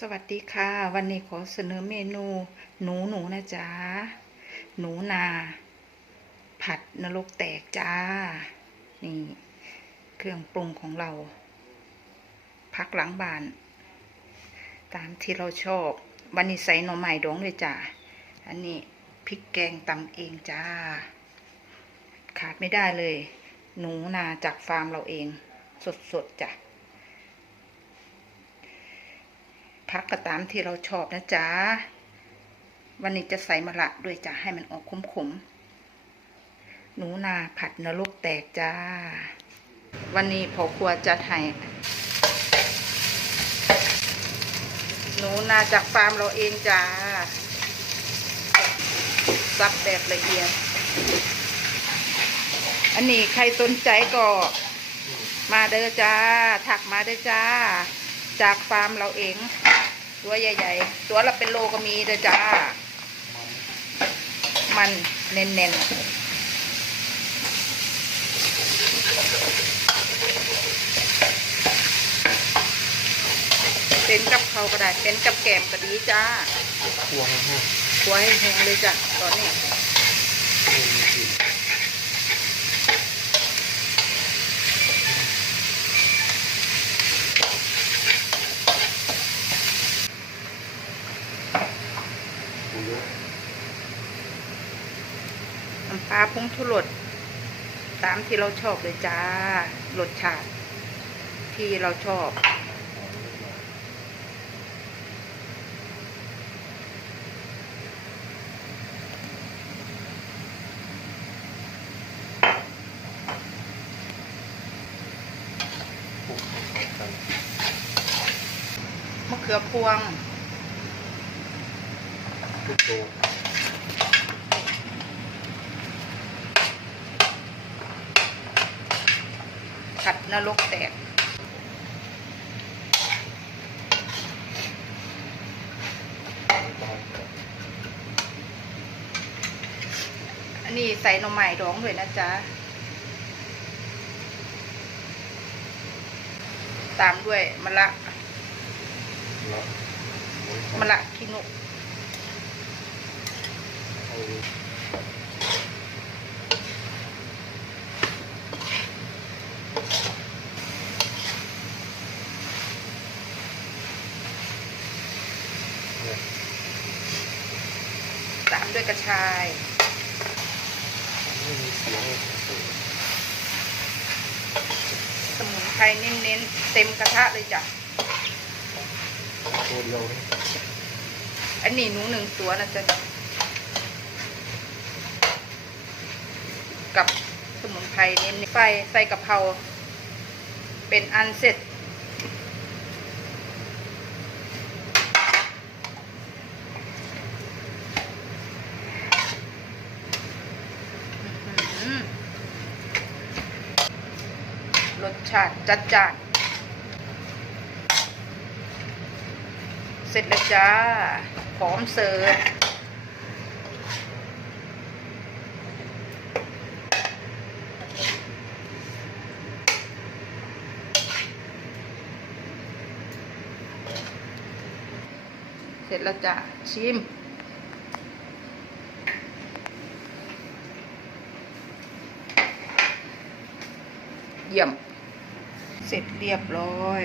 สวัสดีค่ะ วันนี้ขอเสนอเมนู หนูหนูนะจ๊ะหนูนา ผัดนรกแตกจ้า นี่ เครื่องปรุงของเรา พักหลังบาน ตามที่เราชอบ วันนี้ใส่หน่อไม้ดองเลยจ้าอันนี้พริกแกงตำเองจ้า ขาดไม่ได้เลย หนูนาจากฟาร์มเราเอง สดๆจ้ะ พักก็ตามที่เราชอบนะจ๊ะ วันนี้จะใส่มะระด้วยจ้ะให้มันออกขมๆ หนูนาผัดนรกแตกจ้า วันนี้พอครัวจะให้หนูนาจากฟาร์มเราเองจ้าซับแบบละเอียด อันนี้ใครสนใจก็มาเด้อจ้า ถักมาเด้อจ้า จากฟาร์มเราเอง ตัวใหญ่ ๆ ตัวละเป็นโลก็มีเด้อจ้า มันเน้นๆเป็นกับเขาวก็ได้เป็นกับแกมก็ดีจ้าพวงนะฮะหัวให้แห้งเลยจ้ะตอนนี้ ไม่มีกลิ่น ดูเยอะ น้ำปลาพุ้งทุรสตามที่เราชอบเลยจ้ารสชาติที่เราชอบ มะเขือพวง ทุกโตผัดนรกแตกบางกับอันนี้ใส่หน่อไม้ดองด้วยนะจ๊ะ ตามด้วยมะละละหอยมะละขี้นุกเอาเนี่ย ตามด้วยกระชายไม่มีเสียงเลยโอ้โหสมุนไพรเน้นๆ เต็มกระทะเลยจ้ะตัวเดียวนี่อันนี้หนูหนึ่งตัวนะจ๊ะ กับสมุนไพรเน้นไฟใส่กะเพราเป็นอันเสร็จ รสชาติจัดจ้านเสร็จแล้วจ้าพร้อมเสิร์ฟ ร็จแล้วจะชิม เยี่ยม เสร็จเรียบร้อย